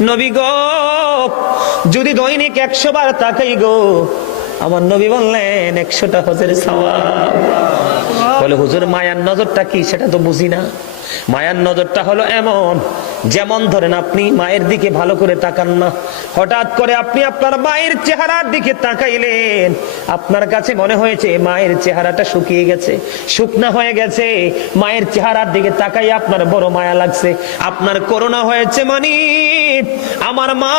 নবী গো, যদি দৈনিক 100 বার তাকাই গো, আমার নবী বললেন 100টা হজের সওয়াব। বলে হুজুর মায়ার নজরটা কি সেটা তো বুঝি না। মায়ার নজরটা হলো এমন, যেমন ধরেন আপনি মায়ের দিকে ভালো করে তাকান না, হঠাৎ করে আপনি আপনার মায়ের চেহারার দিকে তাকাইলেন, আপনার কাছে মনে হয়েছে মায়ের চেহারাটা শুকিয়ে গেছে, শুকনা হয়ে গেছে, মায়ের চেহারার দিকে তাকাই আপনার বড় মায়া লাগছে। আপনার করোনা হয়েছে মানে আমার মা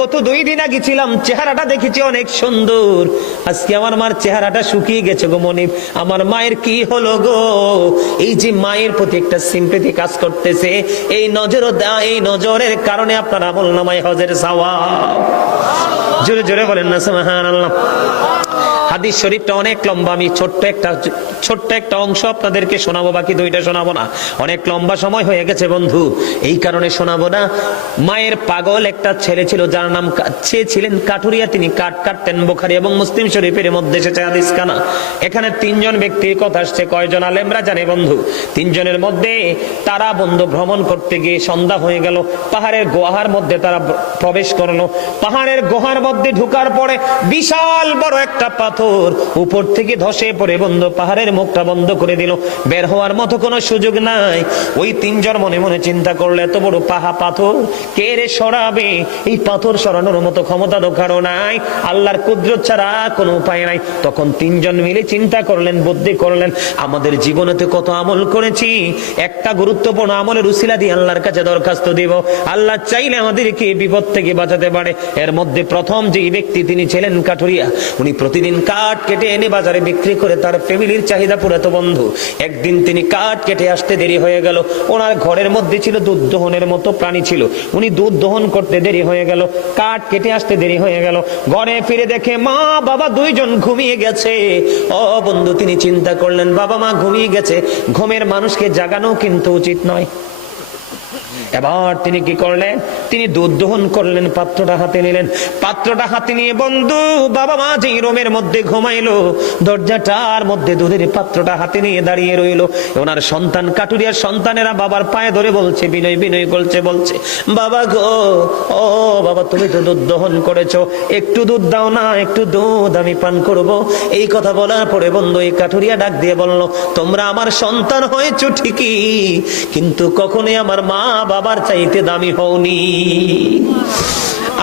গত 2 দিন আগে ছিলাম, চেহারাটা দেখেছি অনেক সুন্দর, আজকে আমার মার চেহারাটা শুকিয়ে গেছে গো মনিব, আমার মায়ের কি হলো গো? এই যে মায়ের প্রতি একটা সিম্পেথি কাজ করতেছে, এই নজরের কারণে আপনার আমলনামায় হজের সওয়াব। জোরে জোরে বলেন না সুবহানাল্লাহ। হাদিস শরীফটা অনেক লম্বা, আমি ছোট্ট একটা অংশ আপনাদেরকে শোনাবো, বাকি 2টা শোনাবো না, অনেক লম্বা সময় হয়ে গেছে বন্ধু, এই কারণে শোনাবো না। মায়ের পাগল একটা ছেলে ছিল, যার নাম সে ছিলেন কাঠুরিয়া, তিনি কাঠ কাটতেন। বুখারী এবং মুসলিম শরীফের মধ্যে এসেছে হাদিস খানা। এখানে 3 জন ব্যক্তির কথা আসছে, কয়জন আলেমরা জানে বন্ধু? 3 জনের মধ্যে তারা বন্ধু ভ্রমণ করতে গিয়ে সন্ধ্যা হয়ে গেল, পাহাড়ের গুহার মধ্যে তারা প্রবেশ করলো। পাহাড়ের গুহার মধ্যে ঢোকার পরে বিশাল বড় একটা পাথর উপর থেকে ধসে পড়ে বন্ধু পাহাড়ের মুখটা বন্ধ করে দিল, বের হওয়ার মতো কোনো সুযোগ নাই। ওই 3 জন মনে মনে চিন্তা করলো, এত বড় পাথর কে রে সরাবে? এই পাথর সরানোর মতো ক্ষমতা তো কারো নাই, আল্লাহর কুদরত ছাড়া কোনো উপায় নাই। তখন 3 জন মিলে চিন্তা করলেন, বুদ্ধি করলেন, আমাদের জীবনেতে কত আমল করেছি, একটা গুরুত্বপূর্ণ আমলের উসিলা দিয়ে আল্লাহর কাছে দরখাস্ত দিব, আল্লাহ চাইলে আমাদেরকে বিপদ থেকে বাঁচাতে পারে। এর মধ্যে প্রথম যে ব্যক্তি তিনি ছিলেন কাঠুরিয়া, উনি প্রতিদিন কাঠ কেটে এনে বাজারে বিক্রি করে তার ফ্যামিলির চাহিদা পুরাতো বন্ধু। একদিন তিনি কাঠ কেটে আসতে দেরি হয়ে গেল, ওনার ঘরের মধ্যে ছিল দুধ দহনের মতো প্রাণী ছিল, উনি দুধ দহন করতে দেরি হয়ে গেল, কাঠ কেটে আসতে দেরি হয়ে গেল, ঘরে ফিরে দেখে মা বাবা 2 জন ঘুমিয়ে গেছে। ও বন্ধু, তিনি চিন্তা করলেন বাবা মা ঘুমিয়ে গেছে, ঘুমের মানুষকে জাগানো কিন্তু উচিত নয়। এবার তিনি কি করলেন? তিনি দুধ দহন করলেন, পাত্রটা হাতে নিলেন, পাত্রটা হাতে নিয়ে বন্ধু বাবা মা যে রুমের মধ্যে ঘুমাইলো, দরজাটার মধ্যে দুধের পাত্রটা হাতে নিয়ে দাঁড়িয়ে রইলো। ওনার সন্তান কাটুরিয়ার সন্তানেরা বাবার পায়ে ধরে বলছে, বিনয় বিনয় বলছে বাবা গো, ও বাবা তুমি তো দুধ দহন করেছো, একটু দুধ দাও না, একটু দুধ আমি পান করব। এই কথা বলার পরে বন্ধু এই কাটুরিয়া ডাক দিয়ে বলল, তোমরা আমার সন্তান হয়েছো ঠিকই, কিন্তু কখনোই আমার মা বাবার চাইতে দামি হওনি।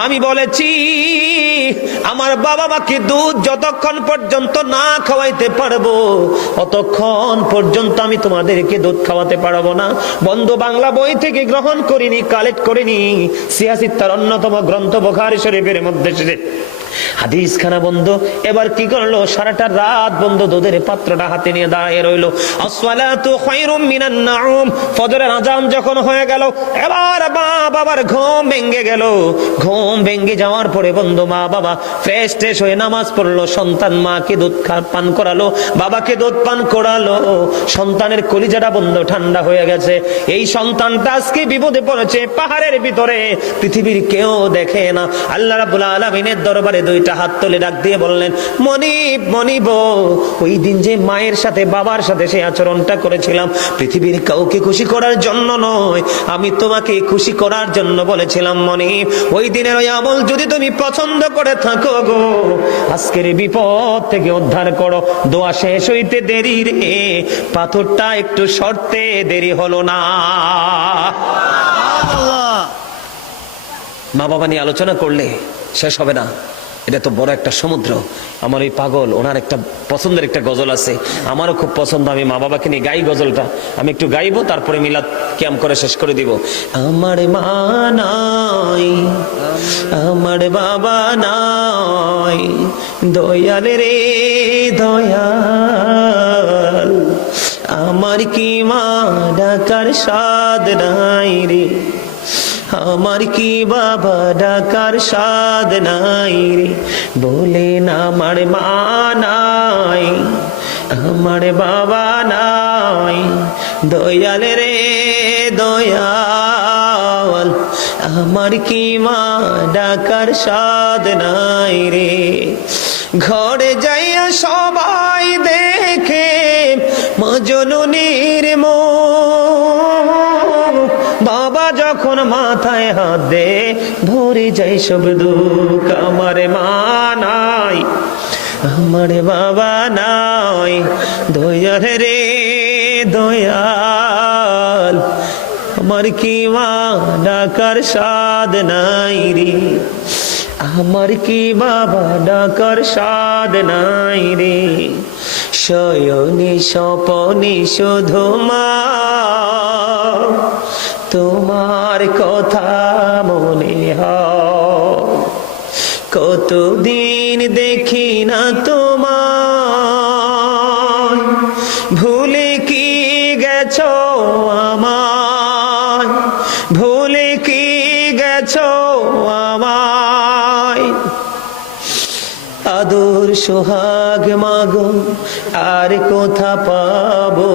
আমি বলেছি আমার বাবা মাকে দুধ যতক্ষণ পর্যন্ত না খাওয়াইতে পারবো ততক্ষণ পর্যন্ত আমি তোমাদেরকে দুধ খাওয়াতে পারবো না। বন্ধু বাংলা বই থেকে গ্রহণ করিনি, কালেক্ট করিনি, সিয়াসিত্তার অন্যতম গ্রন্থ বুখারী শরীফের মধ্যে হাদিস খানা বন্ধু। এবার কি করলো? সারাটা রাত বন্ধু দুধের পাত্রটা হাতে নিয়ে দাঁড়িয়ে রইলো। আসসালাতু খায়রুম মিনান নাউম, ফজরের আযান যখন হয়ে গেল, এবার মা বাবার ঘুম ভেঙে গেল। ঘুম ভেঙে যাওয়ার পরে বন্ধু মা বাবা ফ্রেশ হয়ে নামাজ পড়লো, সন্তান মাকে দুধ পান করালো, বাবাকে দুধ পান করালো। সন্তানের কলিজাটা বন্ধু ঠান্ডা হয়ে গেছে। এই সন্তানটা আজকে বিপদে পড়েছে, পাহাড়ের ভিতরে, পৃথিবীর কেউ দেখে না। আল্লাহ রাব্বুল আলামিনের দরবারে 2টা হাত তুলে ডাক দিয়ে বললেন, মনিব মনিব, ওই দিন যে মায়ের সাথে বাবার সাথে সেই আচরণটা করেছিলাম, পৃথিবীর কাউকে খুশি করার জন্য নয়, আমি তোমাকে খুশি করার জন্য বলেছিলাম মনিব। ওই দিনের ওই আমল যদি তুমি পছন্দ করে থাকো গো, আজকের বিপদ থেকে উদ্ধার করো। দোয়া শেষ হইতে দেরি রে, পাথরটা একটু সরতে দেরি হলো না। মা বাবা নিয়ে আলোচনা করলে শেষ হবে না, এটা তো বড় একটা সমুদ্র। আমার ওই পাগল ওনার একটা পছন্দের একটা গজল আছে, আমারও খুব পছন্দ, আমি মা বাবাকে নিয়ে গাই গজলটা, আমি একটু গাইবো, তারপরে মিলাদ কিয়াম করে শেষ করে দিব। আমার মা নাই, আমার বাবা নাই, দয়াল রে দয়াল, আমার কি মা ডাকার সাদ নাই রে, আমার কি বাবা ডাকার সাদ নাই রে, বলেন আমার মা নাই, আমার বাবা নাই, দয়াল রে দয়াল, আমার কি মা ডাকার সাদ নাই রে। ঘরে যাইয়া সবাই দেখে মজনুনির মুখ, বাবা যখন মাথায় হাত দে ভরে যাই সব দুঃখ। আমার মা নাই, আমার বাবা নাই, দয়াল রে দয়াল, আমার কি মা ডাকার সাদ নাই রে, আমার কি বাবা ডাকার সাদ নাই রে। শয়নে স্বপনে শুধু মা তোমার কথা মনে হয়, কতদিন দেখি না তোমার, ভুলে কি গেছো আমায়, ভুলে কি গেছো আমায়। আদর সোহাগ মাগো আর কোথা পাবো,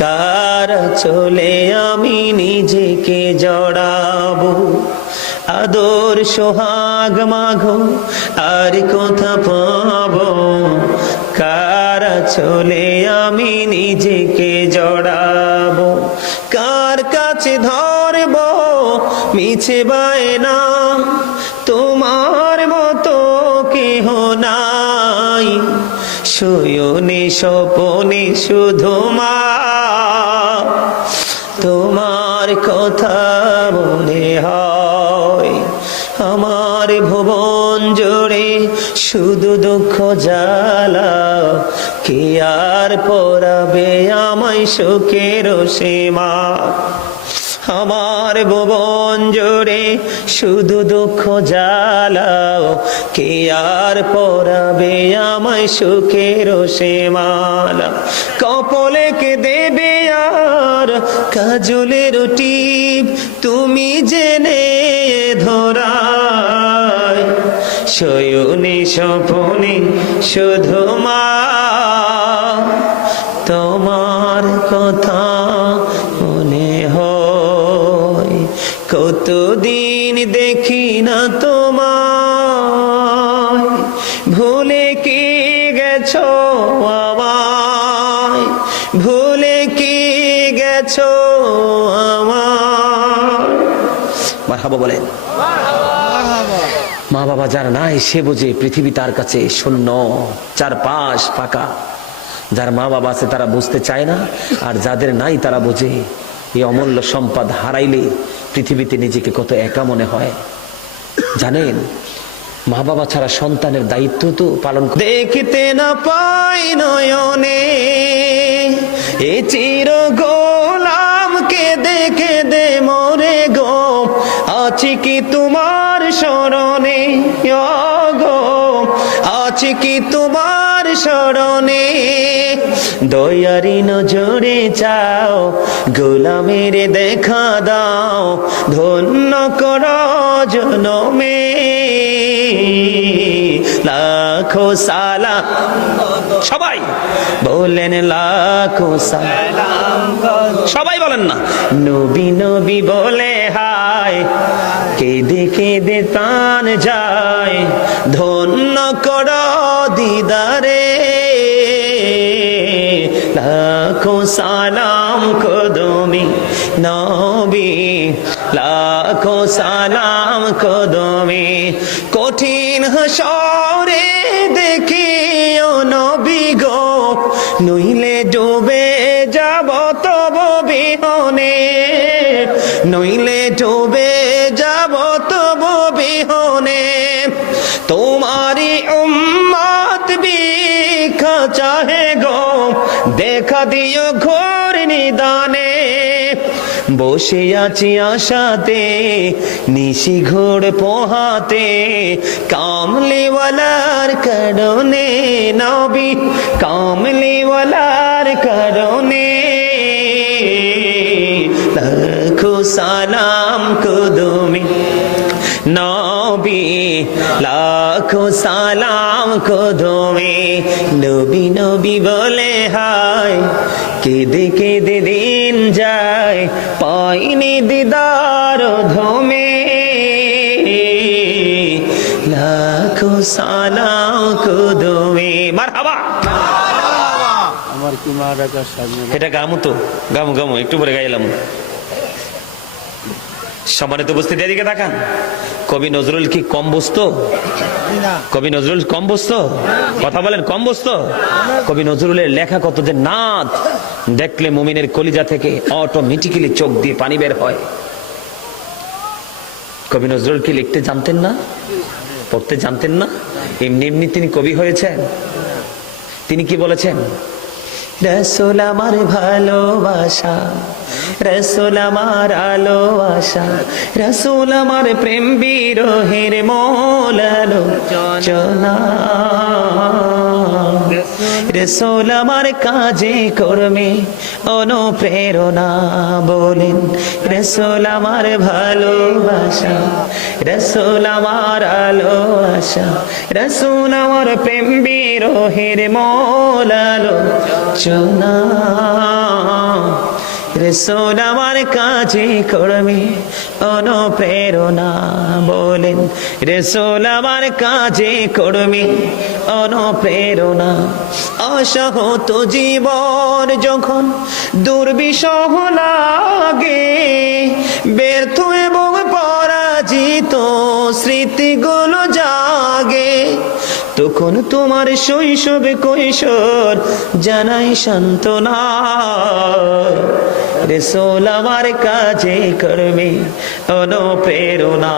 কার চলে আমি নিজেকে জড়াবো। আদর সোহাগ মাগো আর কোথা পাবো, কার চলে আমি নিজেকে জড়াবো। কার কাছে ধরবো মিছে বায়না, তোমার মতো কেহ নাই। শয়নে স্বপনে শুধু মা তোমার কথা মনে হয়। আমার ভুবন জোড়ে শুধু দুঃখ জ্বালা, কে আর পরাবে আমায় সুখের সীমা। আমার ভুবন জোড়ে শুধু দুঃখ জ্বালাও, কে আর পরাবে আমায় সুখের সীমালা। কপলে কে দেবে আর কাজলের টিপ, তুমি জেনে ধরায়। শয়নে স্বপনে শুধু মা তোমার কথা মনে হয়, কতদিন দেখি না তোমায়, ভুলে কি গেছো আমায়, ভুলে কি গেছো আমায়। মারহাবা বলেন। মা বাবা যার নাই সে বোঝে পৃথিবী তার কাছে শূন্য, চারপাশ ফাঁকা। যার মা বাবা আছে তারা বুঝতে চায় না, আর যাদের নাই তারা বোঝে এই অমূল্য সম্পদ হারাইলে পৃথিবীতে নিজেকে কত একা মনে হয়। জানেন, মা বাবা ছাড়া সন্তানের দায়িত্ব তো পালন দেখতে না পাই নয়নে, এ চির গোলামকে দেখে দে মরে গো, আছি কি তোমার স্মরণে গো, আছি কি তোমার স্মরণে। দয়ারি নজরে চাও গোলামের দেখা দাও, ধন্য কর জনমে লাখো সালাম। সবাই বলেন লাখো সালাম, সবাই বলেন না নবী নবী বলে হায়, কেঁদে কেঁদে তান যায়, ধন্য কর দিদারে লাখো সালাম কদমি নবী, লাখো সালাম কদমি। কঠিন হাসরে দেখিও নবী গো, নইলে ডুবে যাব তব বিহনে, নইলে ডুবে যাব তব বিহনে। তোমারি উম্মত ভিক্ষা চাহে গো, দেখা দিও ঘোর নিদানে। বসে আছি আশাতে নিশি ঘোর পোহাতে, কামলিওয়ালার কারণে নবী, কামলিওয়ালার কারণে। লাখো সালাম কদমি নবী, লাখো সালাম কদমি নবী নবী বলে হায়, কেঁদে কেঁদে দিন যায়, পাইনি দিদার ধমে লাখো সালাম কদমি। মারহাবা। আমার কি মা ডাকার সাধনা, এটা গামু তো, গামু গামু একটু পরে গাইলাম। সম্মানিত উপস্থিতি, এদিকে তাকান। কবি নজরুল কি কম বুঝতো? কবি নজরুল কম বুঝতো? কথা বলেন, কম বুঝতো? কবি নজরুলের লেখা কত যে নাথ, দেখলে মুমিনের কলিজা থেকে অটোমেটিক্যালি চোখ দিয়ে পানি বের হয়। কবি নজরুল কি লিখতে জানতেন না? পড়তে জানতেন না? এমনি এমনি তিনি কবি হয়েছেন? তিনি কি বলেছেন? রসুল আমার ভালোবাসা, রসুল আমার আলো আশা, রসুল আমার প্রেম বিরহের মূল আলোচনা, রসুল আমার কাজে কর্মে অনুপ্রেরণা। বলেন রসুল আমার ভালোবাসা, রসুল আমার আলো আশা, রসুল আমার প্রেম বিরহের মূল আলোচনা, রসুল আমার কাজে কর্মে অনুপ্রেরণা। বলেন রসুল আমার কাজে কর্মে অনুপ্রেরণা। অসহত জীবন যখন দুর্বিষহ লাগে, ব্যর্থ এবং পরাজিত স্মৃতিগুলো জাগে, তখন তোমার শৈশবে কৈশোর জানাই সান্ত্বনা। রসুল আমার কাজে করবে অনুপ্রেরণা।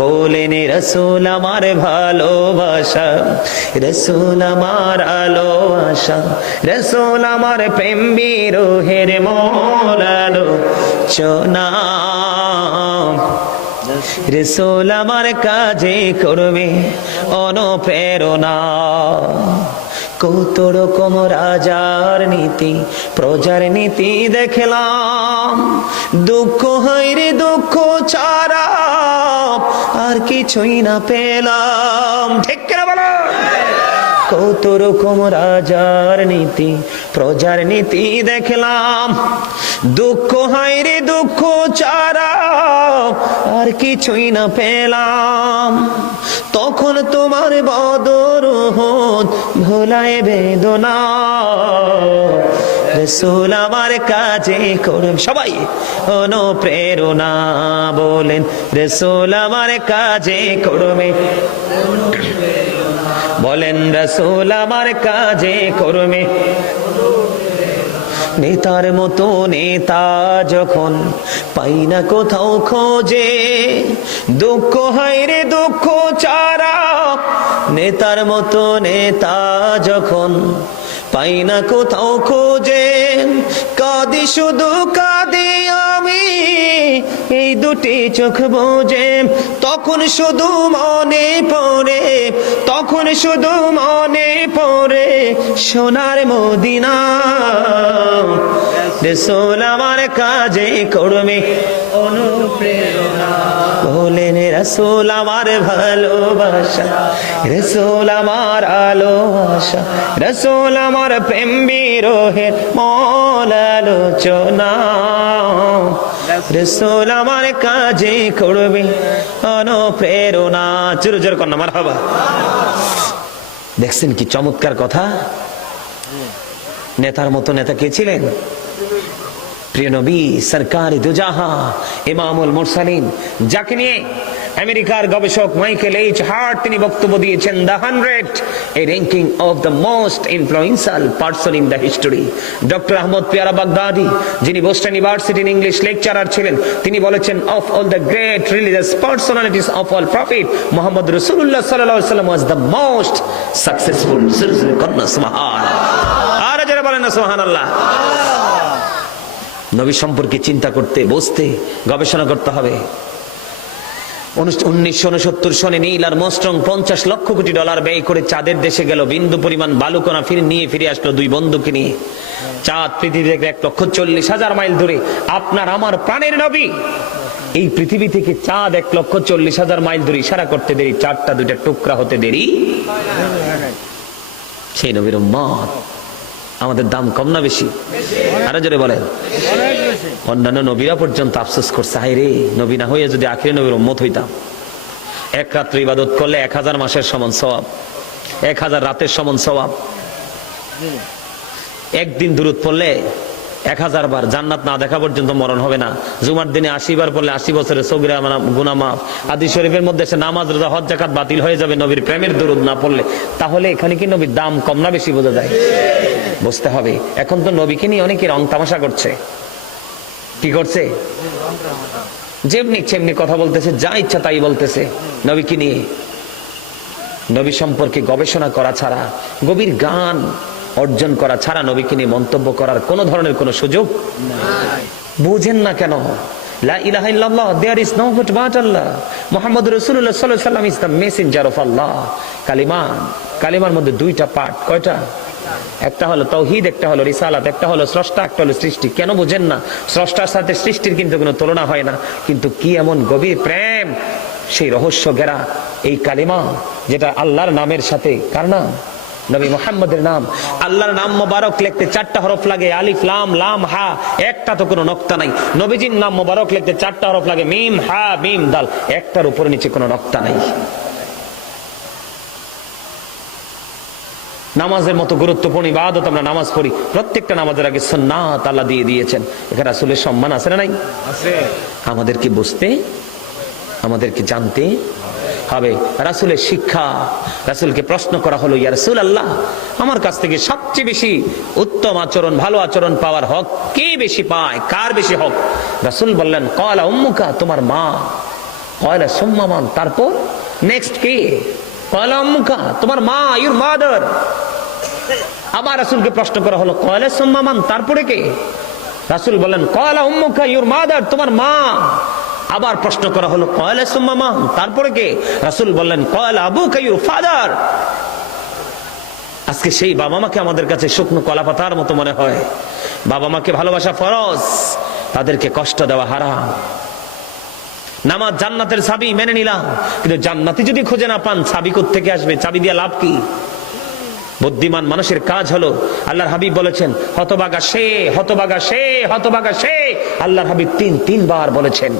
বলেন রসুল আমার ভালোবাসা, রসুল আমার আলো আশা, রসুল আমার প্রেম বিরহের মূল আলোচনা, রসুল আমার কাজে করবে অনুপ্রেরণা। কত রকম রাজার নীতি প্রজার নীতি দেখলাম, দুঃখ হইরে দুঃখ ছাড়া আর কিছুই না পেলাম। ঠিক কিনা বলো? কত রকম রাজার নীতি প্রজার নীতি দেখলাম, দুঃখ হইরে দুঃখ ছাড়া আর কিছুই না পেলাম। তখন তোমার বদর উহুদ ভোলায় বেদনা। রসুল আমার কাজে করবে সবাই অনুপ্রেরণা। বলেন রসুল আমার কাজে করবে, বলেন রসুল আমার কাজে করবে। নেতার মতো নেতা যখন পাই না কোথাও খোঁজে, দুঃখ হয় রে দুঃখ ছাড়া। নেতার মতো নেতা যখন পাই না কোথাও খোঁজে, কাঁদি শুধু কাঁদি আমি এই দুটি চোখ বুজে। তখন শুধু মনে পড়ে, তখন শুধু মনে পড়ে সোনার মদিনা। রসুল আমার কাজে করবে অনুপ্রেরণা। বলেন রসুল আমার ভালোবাসা, রসুল আমার আলো আশা, রসুল আমার প্রেম বিরহের মূল আলোচনা, রসুল আমার কাজে করবে অনুপ্রেরণা। জোর জোর কন্যা মারহাবা। দেখছেন কি চমৎকার কথা। নেতার মতো নেতা কে ছিলেন? প্রিয় নবী সরকার দুজাহা ইমামুল মুরসালিন, যাকে নিয়ে আমেরিকার গবেষক মাইকেল এইচ হার্ট তিনি বক্তব্য দিয়েছেন, the 100 a ranking of the most influential person in the history. Doctor Ahmad Piara Baghdadi, যিনি বোস্টন ইউনিভার্সিটির ইংলিশ লেকচারার ছিলেন, তিনি বলেছেন, of all the great religious personalities of all prophet, Muhammad রাসূলুল্লাহ সাল্লাল্লাহু আলাইহি ওয়াসাল্লাম ওয়াজ দ্য মোস্ট সাকসেসফুল। সুবহানাল্লাহ। আর যারা বলেন না সুবহানাল্লাহ। নবী সম্পর্কে চিন্তা করতে বসতে গবেষণা করতে হবে। 1969 সনে নীল আর মোস্ট্রং 50 লক্ষ কোটি ডলার ব্যয় করে চাঁদের দেশে গেল, বিন্দু পরিমাণ বালুকণা ফিরে আসলো 2 বন্ধুকে নিয়ে। চাঁদ পৃথিবী থেকে 1,40,000 মাইল দূরে। আপনার আমার প্রাণের নবী এই পৃথিবী থেকে চাঁদ 1,40,000 মাইল দূরে। ইশারা করতে দেরি, চাঁদটা 2টা টুকরা হতে দেরি। সেই নবীর উম্মত আমাদের দাম কম না বেশি? আরো জোরে বলেন। অন্যান্য নবীরা পর্যন্ত আফসোস করছে, হায় রে নবী না হয়ে যদি আখিরি নবীর উম্মত হইতাম। 1 রাত্র ইবাদত করলে 1000 মাসের সমান সওয়াব, 1000 রাতের সমান সওয়াব। একদিন দুরূদ পড়লে 1000 বার, জান্নাত না দেখা পর্যন্ত মরণ হবে না। জুমার দিনে 80 বার পড়লে 80 বছরের সগীরা গুনাহ মাফ। হাদিস শরীফের মধ্যে সে নামাজ রোজা হজ যাকাত বাতিল হয়ে যাবে নবীর প্রেমের দরুদ না পড়লে। তাহলে এখানে কি নবীর দাম কম না বেশি বোঝা যায়? বুঝতে হবে। এখন তো নবীকে নিয়ে অনেকে রং তামাশা করছে। কি করছে? যেমনি সেমনি কথা বলতেছে, যা ইচ্ছা তাই বলতেছে নবীকে নিয়ে। নবী সম্পর্কে গবেষণা করা ছাড়া, গভীর জ্ঞান অর্জন করা ছাড়া নবীকে নিয়ে মন্তব্য করার কোন ধরনের কোন সুযোগ নাই। বুঝেন না কেন? লা ইলাহা ইল্লাল্লাহ, there is no but Allah, মুহাম্মদুর রাসূলুল্লাহ সাল্লাল্লাহু আলাইহি ওয়াসাল্লাম is the messenger of Allah। কালিমার মধ্যে দুইটা পার্ট। কয়টা? একটা হলো তাওহীদ, একটা হলো রিসালাত, একটা হলো স্রষ্টা, একটা হলো সৃষ্টি। কেন বুঝেন না? স্রষ্টার সাথে সৃষ্টির কিন্তু কোনো তুলনা হয় না। কিন্তু কি এমন গভীর প্রেম, সেই রহস্য ঘেরা এই কালিমা, যেটা আল্লাহর নামের সাথে, কার নাম? নবী মুহাম্মদের নাম। আল্লাহর নাম মোবারক লিখতে 4টা হরফ লাগে, আলিফ লাম লাম হা, একটা তো কোনো নক্তা নাই। নবীজির নাম মোবারক লিখতে 4টা হরফ লাগে, মিম হা মিম দাল, একটার উপরে নিচে কোনো নক্তা নাই। নামাজের মতো গুরুত্বপূর্ণ ইবাদত আমরা নামাজ পড়ি, প্রত্যেকটা নামাজের আগে সুন্নাত আল্লাহ দিয়ে দিয়েছেন। এখানে রাসূলের সম্মান আছে না নাই? আছে। আমাদেরকে বুঝতে, আমাদেরকে জানতে হবে রাসূলের শিক্ষা। রাসূলকে প্রশ্ন করা হলো, ইয়া রাসূলুল্লাহ, আমার কাছ থেকে সবচেয়ে বেশি উত্তম আচরণ, ভালো আচরণ পাওয়ার হক কে বেশি পায়? কার বেশি হক? রাসূল বললেন, ক্বালা উম্মুকা, তোমার মা। ক্বালা সুম্মা মান, তারপর নেক্সট কে? ক্বালা উম্মুকা, তোমার মা, ইউর মাদার। আবার রাসূলকে প্রশ্ন করা হলো, ক্বালা সুম্মা মান, তারপরে কে? রাসূল বললেন, ক্বালা উম্মুকা, ইউর মাদার, তোমার মা। আবার প্রশ্ন করা হলো, ক্বালা সুম্মা মান, তারপরে কে? রাসূল বললেন, ক্বালা আবুকা, ইউর ফাদার। আজকে সেই বাবা মাকে আমাদের কাছে শুকনো কলা পাতার মতো মনে হয়। বাবা মাকে ভালোবাসা ফরজ, তাদেরকে কষ্ট দেওয়া হারাম। নামাজ জান্নাতের চাবি, মেনে নিলাম, কিন্তু জান্নাতি যদি খুঁজে না পান, চাবি কোত্থেকে আসবে? চাবি দিয়ে লাভ কি? বুদ্ধিমান মানুষের কাজ হলো, আল্লাহর হাবিব বলেছেন, হতভাগা সে, হতভাগা সে, হতভাগা সে। আল্লাহর হাবিব তিনবার বলেছেন।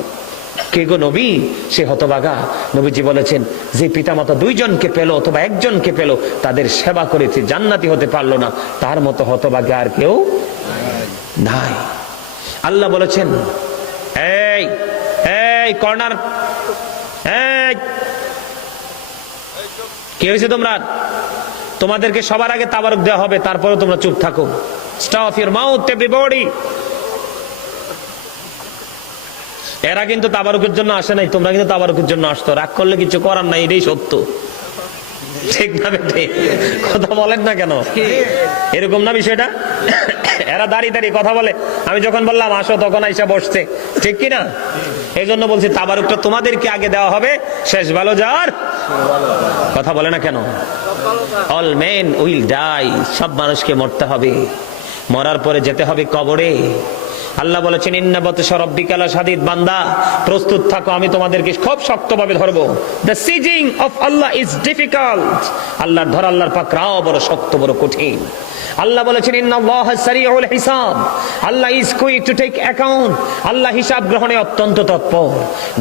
কে গো নবী সে হতভাগা? নবীজি বলেছেন, যে পিতামাতা 2 জনকে পেল অথবা 1 জনকে পেল, তাদের সেবা করেছে, জান্নাতি হতে পারলো না, তার মতো হতভাগা আর কেউ নাই। আল্লাহ বলেছেন, এই এই কর্নার, এই কি হয়েছে তোমরা? তোমাদেরকে সবার আগে তাবারক দেওয়া হবে, তারপরে তোমরা চুপ থাকো। Stop your mouth everybody. এরা কিন্তু তাবারুকের জন্য আসে নাই, তোমরা কিন্তু তাবারুকের জন্য আসতো। রাগ করলে কিছু করার নাই, এটাই সত্য। ঠিক না বেটে? কথা বলেন না কেন? এরকম না বিষয়টা? এরা দাঁড়িয়ে দাঁড়িয়ে কথা বলে, আমি যখন বললাম আসো তখন আইসা বসছে, ঠিক কিনা? এই জন্য বলছি তাবারুকটা তোমাদেরকে আগে দেওয়া হবে, শেষ ভালো যার। কথা বলে না কেন? অল মেন উইল ডাই, সব মানুষকে মরতে হবে, মরার পরে যেতে হবে কবরে। আল্লাহ বলেছেন, ইন্না বাতশা রাব্বিকা লাশাদীদ, বান্দা প্রস্তুত থাকো, আমি তোমাদেরকে খুব শক্তভাবে ধরবো। The seizing of Allah is difficult, আল্লাহর ধরা, আল্লাহর পাকড়াও বড় শক্ত, বড় কঠিন। আল্লাহ বলেছেন, ইন্নাল্লাহা সারিউল হিসাব, Allah is quick to take account, Allah হিসাব গ্রহণে অত্যন্ত তৎপর।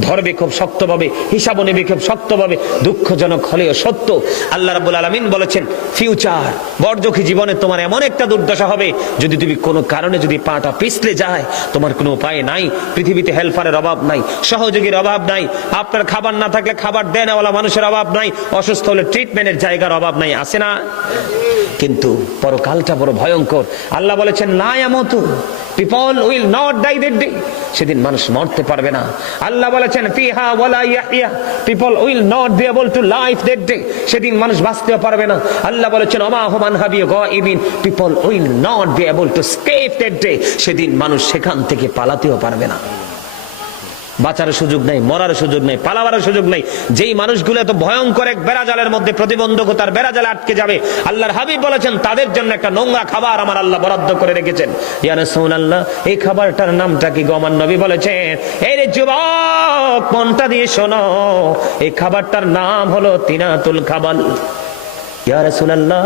ধরবে খুব শক্তভাবে, হিসাবও নেবে খুব শক্তভাবে, দুঃখজনক হলেও সত্য। আল্লাহ রাব্বুল আলামিন বলেছেন, ফিউচার, বর্জখী জীবনে তোমার এমন একটা দুর্দশা হবে, যদি তুমি কোনো কারণে যদি পাটা পিছলে যায়, তোমার কোনো উপায় নাই। পৃথিবীতে হেল্পারের অভাব নাই, সহযোগীর অভাব নাই, আপনার খাবার না থাকলে খাবার দেনওয়ালা মানুষের অভাব নাই, অসুস্থ হলে ট্রিটমেন্টের জায়গার অভাব নাই, আছে না? কিন্তু পরকালটা বড় ভয়ঙ্কর। আল্লাহ বলেছেন, লা ইয়ামুতু, people will not die that day, সেদিন মানুষ মরতে পারবে না। আল্লাহ বলেছেন, ফিহা ওয়ালা ইয়াহইয়া, people will not be able to live that day, সেদিন মানুষ বাঁচতে পারবে না। আল্লাহ বলেছেন, ওমা হুম আনহা বিগাইবিন, people will not be able to escape that day, সেদিন মানুষ সেখান থেকে পালাতেও পারবে না। বাঁচার সুযোগ নেই, মরার সুযোগ নেই, পালাবার সুযোগ নেই। যেই মানুষগুলো এত ভয়ঙ্কর এক বেড়াজালের মধ্যে, প্রতিবন্ধকতার বেড়াজালে আটকে যাবে, আল্লাহর হাবিব বলেছেন, তাদের জন্য একটা নোংরা খাবার আমার আল্লাহ বরাদ্দ করে রেখেছেন। ইয়া রাসূলুল্লাহ, এই খাবারটার নামটা কি গো? আমার নবী বলেছেন, এই রে যুবক, মনটা দিয়ে শোনো, এই খাবারটার নাম হলো তিনাতুল খাবাল। ইয়া রাসূলুল্লাহ,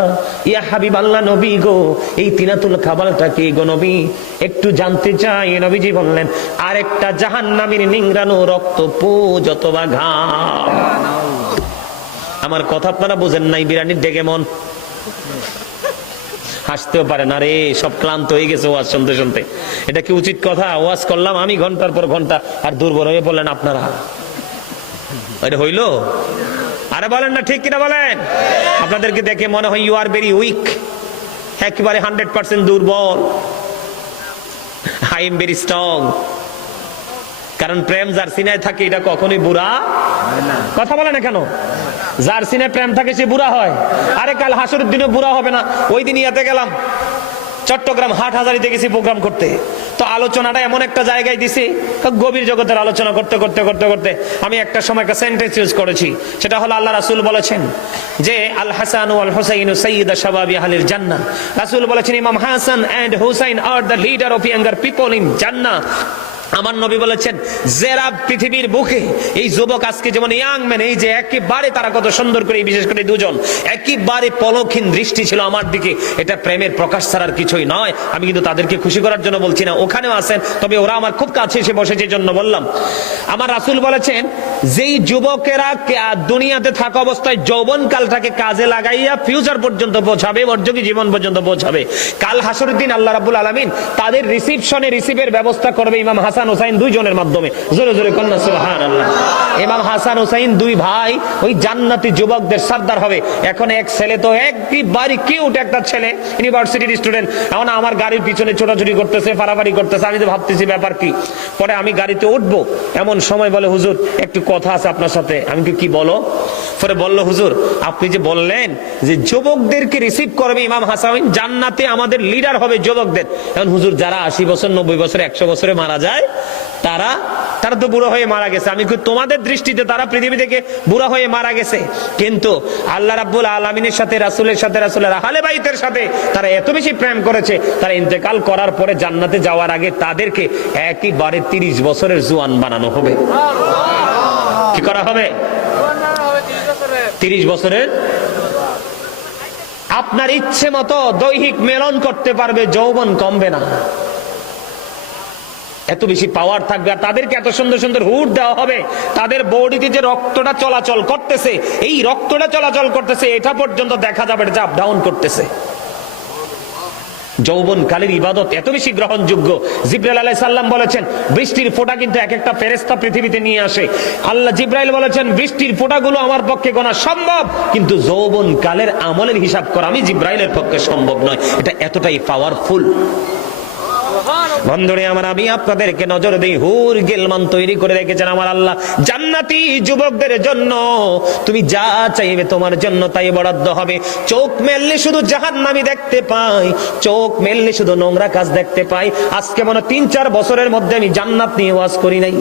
ইয়া হাবিবাল্লাহ, নবী গো, এই তিনাতুল খাবালটা কি গো নবী? একটু জানতে চাই। নবীজি বললেন, আরেকটা জাহান্নামীর নিংড়ানো রক্ত, পুজ অথবা ঘাম। আমার কথা আপনারা বুঝেন নাই? বিরানির ডেকে মন, হাসতেও পারে না রে, সব ক্লান্ত হয়ে গেছে ওয়াজ শুনতে শুনতে। এটা কি উচিত কথা? ওয়াজ করলাম আমি ঘন্টার পর ঘন্টা, আর দুর্বল হয়ে বললেন আপনারা। এটা হইলো? আরে বলেন না, ঠিক কিনা বলেন? আপনাদেরকে দেখে মনে হয় ইউ আর ভেরি উইক, একেবারে 100% দুর্বল। I am very strong. কারণ প্রেম যার সিনায় থাকে এটা কখনোই বুড়া কথা বলে না কেন? যার সিনায় প্রেম থাকে সে বুড়া হয়। আরে কাল হাসরের দিনে বুড়া হবে না। ওই দিন ইয়াতে গেলাম, চট্টগ্রাম হাটহাজারীতে গেছি প্রোগ্রাম করতে। তো আলোচনাটা এমন একটা জায়গায় দিছি, গভীর জগতের আলোচনা করতে করতে করতে করতে আমি একটা সময় একটা সেন্টেন্স ইউজ করেছি। সেটা হলো আল্লাহ রাসূল বলেছেন যে আল হাসান ওয়াল হুসাইন সাইয়্যিদা শাবাবি আহলিল জান্নাহ। রাসূল বলেছেন ইমাম Hasan and Husain are the leader of younger people in জান্নাহ। আমার নবী বলেছেন যারা পৃথিবীর বুকে এই যুবক আজকে যেমন ইয়াং ম্যান, এই যে একেবারে তারা কত সুন্দর করে, বিশেষ করে দুজন একেবারে পলকহীন দৃষ্টি ছিল আমার দিকে, এটা প্রেমের প্রকাশ ছাড়ার কিছুই নয়। আমি কিন্তু তাদেরকে খুশি করার জন্য বলছি না, ওখানেও আছেন, তবে ওরা আমার খুব কাছে এসে বসেছে জন্য বললাম। আমার রাসূল বলেছেন যেই যুবকেরা দুনিয়াতে থাকা অবস্থায় যৌবনকালটাকে কাজে লাগাইয়া ফিউচার পর্যন্ত পৌঁছাবে, বর্জকি জীবন পর্যন্ত পৌঁছাবে, কাল হাসরের দিন আল্লাহ রাব্বুল আলামিন তাদের রিসিভের ব্যবস্থা করবে ইমাম হাসান হুসাইন দুইজনের মাধ্যমে। জোরে জোরে কন্যা সুবহানাল্লাহ। ইমাম হাসান হুসাইন দুই ভাই ওই জান্নাতি যুবকদের সর্দার হবে। এখন এক ছেলে তো একেবারে কিউট একটা ছেলে, ইউনিভার্সিটির স্টুডেন্ট, এখন আমার গাড়ির পিছনে ছোটাছুটি করতেছে, ফাড়াফাড়ি করতেছে। আমি তো ভাবতেছি ব্যাপার কি। পরে আমি গাড়িতে উঠবো, এমন সময় বলে হুজুর একটু কথা আছে আপনার সাথে। আমি কি বলো? পরে বললো হুজুর আপনি যে বললেন যে যুবকদেরকে রিসিভ করবে ইমাম হাসান, জান্নাতে আমাদের লিডার হবে যুবকদের। এখন হুজুর যারা 80 বছর 90 বছর 100 বছরে মারা যায় তারা তো বুড়ো হয়ে মারা গেছে। আমি তোমাদের দৃষ্টিতে তারা পৃথিবী থেকে বুড়া হয়ে মারা গেছে, কিন্তু আল্লাহ রাব্বুল আলামিনের সাথে রাসূলের আহলে বাইতের সাথে তারা এত বেশি প্রেম করেছে, তারা ইন্তেকাল করার পরে জান্নাতে যাওয়ার আগে তাদেরকে একেবারে 30 বছরের জওয়ান বানানো হবে। কি করা হবে? 30 বছরের। আপনার ইচ্ছে মতো দৈহিক মেলন করতে পারবে, যৌবন কমবে না, এত বেশি পাওয়ার থাকবে। আর তাদেরকে এত সুন্দর সুন্দর হুড দেওয়া হবে, তাদের বডিতে যে রক্তটা চলাচল করতেছে, এই রক্তটা চলাচল করতেছে এটা পর্যন্ত দেখা যাবে যে আপ ডাউন করতেছে। যৌবন কালের ইবাদত এত বেশি গ্রহণযোগ্য। জিবরাইল আলাইহিস সালাম বলেছেন বৃষ্টির ফোঁটা কিন্তু এক একটা ফেরেশতা পৃথিবীতে নিয়ে আসে। আল্লাহ জিবরাইল বলেছেন বৃষ্টির ফোঁটাগুলো আমার পক্ষে গোনা সম্ভব, কিন্তু যৌবন কালের আমলের হিসাব করা আমি জিবরাইলের পক্ষে সম্ভব নয়। এটা এতটাই পাওয়ারফুল। বন্ধুরে আমার, আমি আপনাদেরকে নজর দেই, হুর গিলমান তৈরি করে রেখেছেন আমার আল্লাহ জান্নাতি যুবকদের জন্য। তুমি যা চাইবে তোমার জন্য তাই বরাদ্দ হবে। চোখ মেললে শুধু জাহান্নামী দেখতে পাই, চোখ মেললে শুধু নোংরা কাজ দেখতে পাই। আজকে মনে 3-4 বছরের মধ্যে আমি জান্নাত নিয়ে ওয়াজ করি নাই,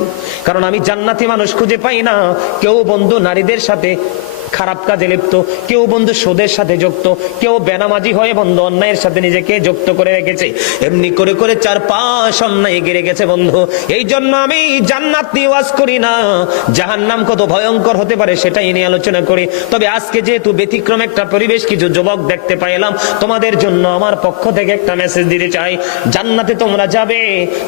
কারণ আমি জান্নাতি মানুষ খুঁজে পাই না। কেউ বন্ধু নারীদের সাথে খারাপ কাজে লিপ্ত, কেউ বন্ধু সুদের সাথে যুক্ত, কেউ বেনামাজি হয়ে বন্ধু অন্যায়ের সাথে নিজেকে যুক্ত করে রেখেছে। এমনি করে করে 4-5 অন্যায় গিরে গেছে বন্ধু। এই জন্য আমি জান্নাত নিয়ে ওয়াজ করি না, জাহান্নাম কত ভয়ঙ্কর হতে পারে সেটাই নিয়ে আলোচনা করি। তবে আজকে যেহেতু ব্যতিক্রম একটা পরিবেশ, কিছু যুবক দেখতে পাইলাম, তোমাদের জন্য আমার পক্ষ থেকে একটা মেসেজ দিতে চাই। জান্নাতে তোমরা যাবে,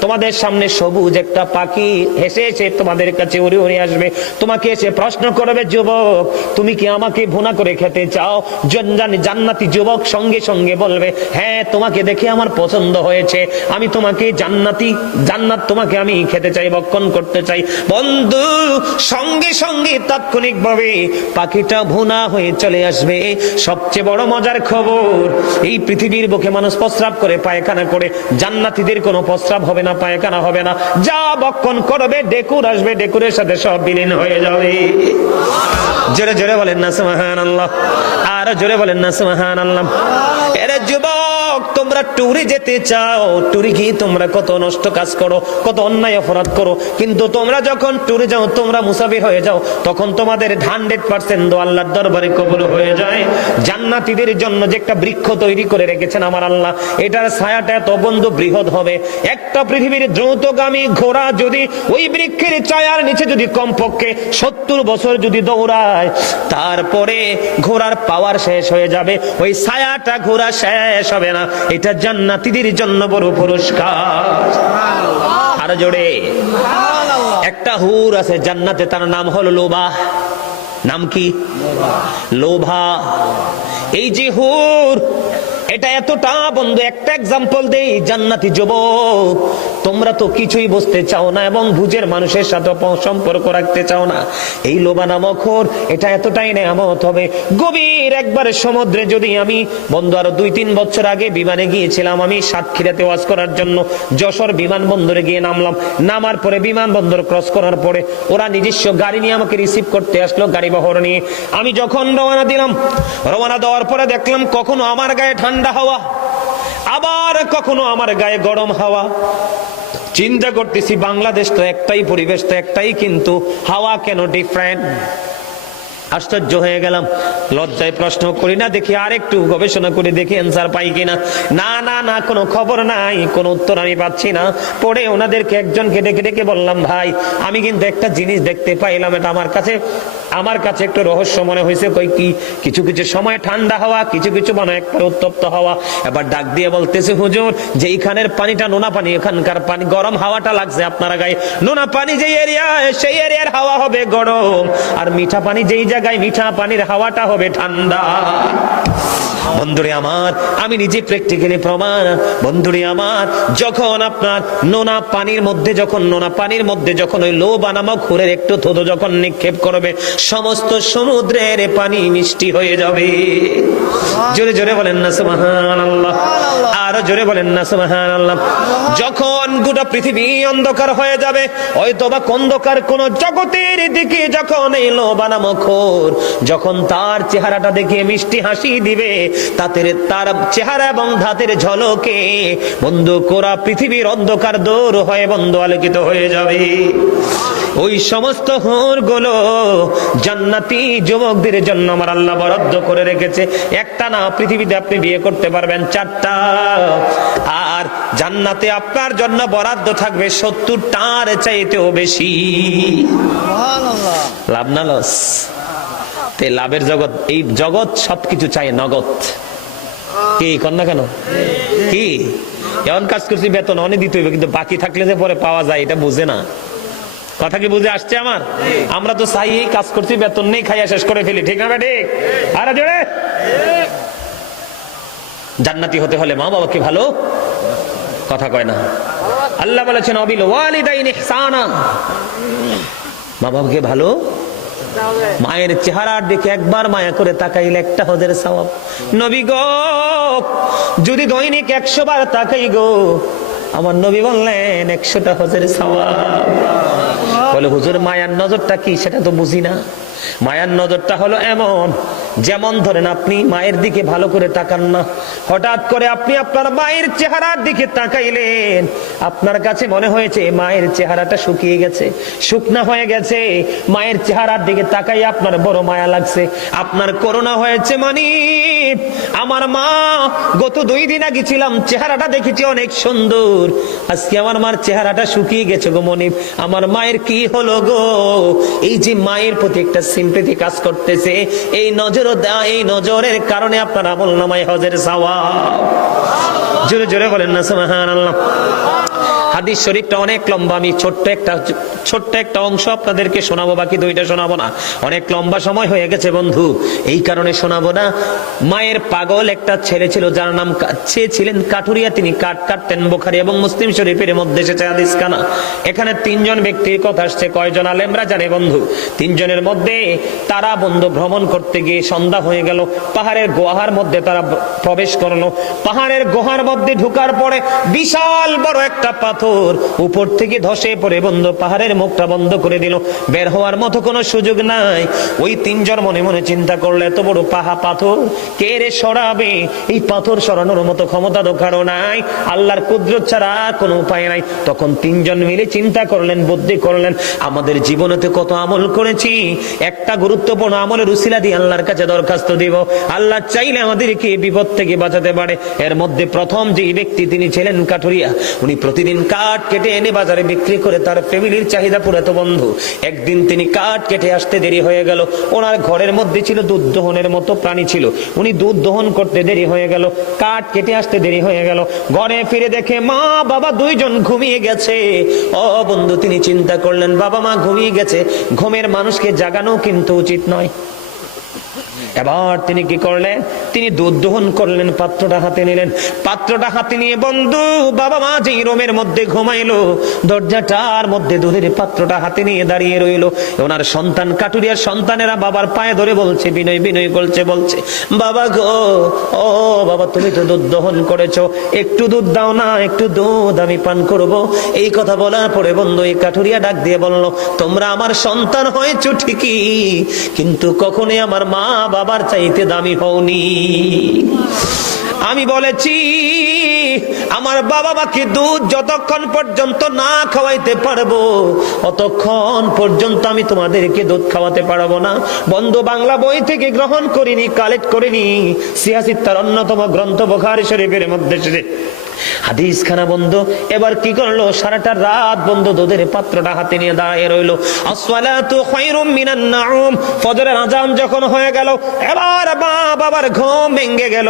তোমাদের সামনে সবুজ একটা পাখি হেসে এসে তোমাদের কাছে উড়ে উড়ে আসবে, তোমাকে এসে প্রশ্ন করবে যুবক তুমি কি আমাকে ভুনা করে খেতে চাও? জান্নাতি যুবক সঙ্গে সঙ্গে বলবে হ্যাঁ, তোমাকে দেখে আমার পছন্দ হয়েছে, আমি তোমাকে জান্নাত তোমাকে আমি খেতে চাই, ভক্ষণ করতে চাই। বন্ধু সঙ্গে সঙ্গে তাৎক্ষণিকভাবে পাখিটা ভুনা হয়ে চলে আসবে। সবচেয়ে বড় মজার খবর, এই পৃথিবীর বুকে মানুষ প্রস্রাব করে পায়খানা করে, জান্নাতীদের কোনো প্রস্রাব হবে না, পায়খানা হবে না। যা ভক্ষণ করবে ডেকুর আসবে, ডেকুরের সাথে সব বিলীন হয়ে যাবে। জোরে জোরে বলেন না সুবহানাল্লাহ, আর জোরে বলেন না সুবহানাল্লাহ। এরে যুবক, তোমরা ট্যুরে যেতে চাও, ট্যুরে গিয়ে তোমরা কত নষ্ট কাজ করো, কত অন্যায় অপরাধ করো, কিন্তু তোমরা যখন ট্যুরে যাও, তোমরা মুসাফির হয়ে যাও, তখন তোমাদের 100% দোয়া আল্লাহর দরবারে কবুল হয়ে যায়। জান্নাতীদের জন্য যে একটা বৃক্ষ তৈরি করে রেখেছেন আমার আল্লাহ, এটার ছায়াটা এত বন্ধু বৃহৎ হবে। একটা পৃথিবীর দ্রুতগামী ঘোড়া যদি ওই বৃক্ষের ছায়ার নিচে যদি কমপক্ষে 70 বছর যদি দৌড়ায়, তারপরে ঘোড়ার পাওয়ার শেষ হয়ে যাবে, ওই ছায়াটা ঘোড়া শেষ হবে না। এটা জান্নাতীদের জন্য বড় পুরস্কার। আর জোরে একটা হুর আছে জান্নাতে, তার নাম হলো লোভা। নাম কি? লোভা। এই যে হুর এটা এতটা বন্ধু, একটা এক্সাম্পল দেই, জান্নাতি যুবক তোমরা তো কিছুই বুঝতে চাও না এবং বুঝের মানুষের সাথে সম্পর্ক রাখতে চাও না। এই লোভা নামক খোর, এটা এতটাই নেয়ামত হবে। গভীর একবার সমুদ্রে যদি আমি বন্ধু আরো 2-3 বছর আগে বিমানে গিয়েছিলাম আমি সাতক্ষীরাতে ওয়াজ করার জন্য। যশোর বিমানবন্দরে গিয়ে নামলাম, নামার পরে বিমানবন্দর ক্রস করার পরে ওরা নিজস্ব গাড়ি নিয়ে আমাকে রিসিভ করতে আসলো, গাড়ি বহর নিয়ে। আমি যখন রওনা দিলাম, রওনা দেওয়ার পরে দেখলাম কখনো আমার গায়ে ঠান্ডা হাওয়া, আবার কখনো আমার গায়ে গরম হাওয়া। চিন্তা করতেছি বাংলাদেশ তো একটাই, পরিবেশ তো একটাই, কিন্তু হাওয়া কেন ডিফারেন্ট? আশ্চর্য হয়ে গেলাম। লজ্জায় প্রশ্ন করি না, দেখি আর একটু গবেষণা করে দেখি অ্যান্সার পাই কিনা। না না না, কোনো খবর নাই, কোনো উত্তর আমি পাচ্ছি না। পরে ওনাদেরকে একজনকে ডেকে ডেকে বললাম, ভাই আমি কিন্তু একটা জিনিস দেখতে পাইলাম, এটা আমার কাছে একটু রহস্য মনে হয়েছে। কই কি? কিছু কিছু সময় ঠান্ডা হাওয়া, কিছু কিছু মানে একটা উত্তপ্ত হাওয়া। এবার ডাক দিয়ে বলতেছে, হুজুর যে এইখানের পানিটা নোনা পানি, এখানকার পানি গরম হাওয়াটা লাগছে আপনার গায়ে। নোনা পানি যেই এরিয়ায়, সেই এরিয়ার হাওয়া হবে গরম, আর মিঠা পানি যেই জায়গায়, মিঠা পানির হাওয়াটা হবে ঠান্ডা। বন্ধুরে আমার, আমি নিজে প্র্যাকটিক্যালি প্রমাণ। বন্ধুরে আমার, যখন আপনার নোনা পানির মধ্যে যখন ওই লোভা নামক খোরের একটু থোতো যখন নিক্ষেপ করবে, সমস্ত সমুদ্রের পানি মিষ্টি হয়ে যাবে। জোরে জোরে বলেন না সুবহানাল্লাহ, আরো জোরে বলেন না সুবহানাল্লাহ। যখন গোটা পৃথিবী অন্ধকার হয়ে যাবে, হয়তোবা অন্ধকার কোন জগতের দিকে যখন এই লোভা নামক খোর যখন তার চেহারাটা দেখে মিষ্টি হাসি দিবে, তার চেহারা এবং ধাতের ঝলকে বন্ধু কোরা পৃথিবীর অন্ধকার দূর হয়ে বন্ধু আলোকিত হয়ে যাবে। ওই সমস্ত হুর গুলো জান্নাতি যুবকদের জন্য আমার আল্লাহ বরাদ্দ করে রেখেছে। একটা না, পৃথিবীতে আপনি বিয়ে করতে পারবেন 4টা, আর জান্নাতে আপনার জন্য বরাদ্দ থাকবে 70টার চাইতেও বেশি। লাভ না লস? লাভের জগৎ, এই জগৎ সবকিছু চাই নগদ। কি কর না কেন? কি এমন কাজ করছি বেতন অনেক দিতে হইবে, কিন্তু বাকি থাকলে যে পরে পাওয়া যায় এটা বুঝে না। কথা কি বুঝে আসছে আমার? আমরা তো চাই এই কাজ করছি, বেতন নেই, খাইয়া শেষ করে ফেলি, ঠিক না ঠিক? আর জোরে জান্নাতি হতে হলে মা বাবাকে ভালো কথা কয় না। আল্লাহ বলেছেন অবিল ওয়ালিদাইন ইহসানা, মা বাবাকে ভালো, মায়ের চেহারার দিকে একবার মায়া করে তাকাইলে একটা হজের সওয়াব। নবী গো যদি দৈনিক 100 বার তাকাই গো, আমার নবী বললেন 100টা হজের সওয়াব। বলে হুজুর মায়ার নজরটা কি সেটা তো বুঝি না। মায়ার নজরটা হলো এমন, যেমন ধরেন আপনি মায়ের দিকে ভালো করে তাকান না, হঠাৎ করে আপনি আপনার মায়ের চেহারার দিকে তাকাইলেন, আপনার কাছে মনে হয়েছে মায়ের চেহারাটা শুকিয়ে গেছে, শুকনা হয়ে গেছে, মায়ের চেহারার দিকে তাকাই আপনার বড় মায়া লাগছে। আপনার করোনা হয়েছে, মানে আমার মা গত 2 দিন আগে ছিলাম, চেহারাটা দেখেছি অনেক সুন্দর, আজকে আমার মার চেহারাটা শুকিয়ে গেছে গো মনিব, আমার মায়ের কি হলো গো? এই যে মায়ের প্রতি একটা সিম্পেথি কাজ করতেছে, এই নজরের কারণে আপনার আমলনামায় হজের সওয়াব। জোরে জোরে বলেন না সুবহানাল্লাহ। হাদিস শরীফটা অনেক লম্বা, আমি ছোট্ট একটা অংশ আপনাদেরকে শোনাবো, বাকি 2টা শোনাবো না, অনেক লম্বা সময় হয়ে গেছে বন্ধু, এই কারণে শোনাবো না। মায়ের পাগল একটা ছেলে ছিল, যার নাম ছিলেন কাঠুরিয়া, তিনি কাঠ কাটতেন। বুখারী এবং মুসলিম শরীফের মধ্যে এসেছে হাদিস খানা। এখানে 3 জন ব্যক্তির কথা আসছে, কয়জন আলেমরা জানে বন্ধু? 3 জনের মধ্যে তারা বন্ধু ভ্রমণ করতে গিয়ে সন্ধ্যা হয়ে গেল, পাহাড়ের গুহার মধ্যে তারা প্রবেশ করলো। পাহাড়ের গুহার মধ্যে ঢোকার পরে বিশাল বড় একটা পাথর উপর থেকে ধসে পড়ে বন্ধু পাহাড়ের মুখটা বন্ধ করে দিল, বের হওয়ার মতো কোনো সুযোগ নাই। ওই 3 জন মনে মনে চিন্তা করলে, এত বড় পাথর কে রে সরাবে? এই পাথর সরানোর মতো ক্ষমতা তো কারো নাই, আল্লাহর কুদরত ছাড়া কোনো উপায় নাই। তখন 3 জন মিলে চিন্তা করলেন, বুদ্ধি করলেন, আমাদের জীবনেতে কত আমল করেছি, একটা গুরুত্বপূর্ণ আমলের উসিলা দিয়ে আল্লাহর কাছে দরখাস্ত দিব, আল্লাহ চাইলে আমাদেরকে বিপদ থেকে বাঁচাতে পারে। এর মধ্যে প্রথম যে ব্যক্তি তিনি ছিলেন কাঠুরিয়া, উনি প্রতিদিন কাঠ কেটে এনে বাজারে বিক্রি করে তার ফ্যামিলির চাহিদা পুরাতো বন্ধু। একদিন তিনি কাঠ কেটে আসতে দেরি হয়ে গেল, ওনার ঘরের মধ্যে ছিল দুধ দহনের মতো প্রাণী ছিল, উনি দুধ দহন করতে দেরি হয়ে গেল, কাঠ কেটে আসতে দেরি হয়ে গেল। ঘরে ফিরে দেখে মা বাবা 2 জন ঘুমিয়ে গেছে। ও বন্ধু, তিনি চিন্তা করলেন বাবা মা ঘুমিয়ে গেছে, ঘুমের মানুষকে জাগানো কিন্তু উচিত নয়। এবার তিনি কি করলেন, তিনি দুধ দহন করলেন, পাত্রটা হাতে নিলেন, পাত্রটা হাতে নিয়ে বন্ধু বাবা মা যেই রুমের মধ্যে ঘুমাইলো, দরজাটার মধ্যে দুধের পাত্রটা হাতে নিয়ে দাঁড়িয়ে রইলো। ওনার সন্তান, কাটুরিয়ার সন্তানেরা বাবার পায়ে ধরে বলছে, বিনয় বিনয় বলছে বাবা গো, ও বাবা তুমি তো দুধ দহন করেছো, একটু দুধ দাও না, একটু দুধ আমি পান করব। এই কথা বলার পরে বন্ধু এই কাঠুরিয়া ডাক দিয়ে বলল, তোমরা আমার সন্তান হয়েছো ঠিকই, কিন্তু কখনোই আমার মা বাবার চাইতে দামি হওনি। আমি বলেছি আমার বাবা মাকে দুধ যতক্ষণ পর্যন্ত না খাওয়াইতে পারবো অতক্ষণ পর্যন্ত আমি তোমাদেরকে দুধ খাওয়াতে পারবো না। বন্ধু বাংলা বই থেকে গ্রহণ করিনি, কালেক্ট করিনি, সিয়াসিত্তার অন্যতম গ্রন্থ বুখারী শরীফের মধ্যে হাদিস খানা। বন্ধু এবার কি করলো, সারাটা রাত বন্ধু দুধের পাত্রটা হাতে নিয়ে দাঁড়িয়ে রইলো। আসসালাতু খায়রুম মিনান নাউম, ফজরের আযান যখন হয়ে গেল, এবার মা বাবার ঘুম ভেঙে গেল।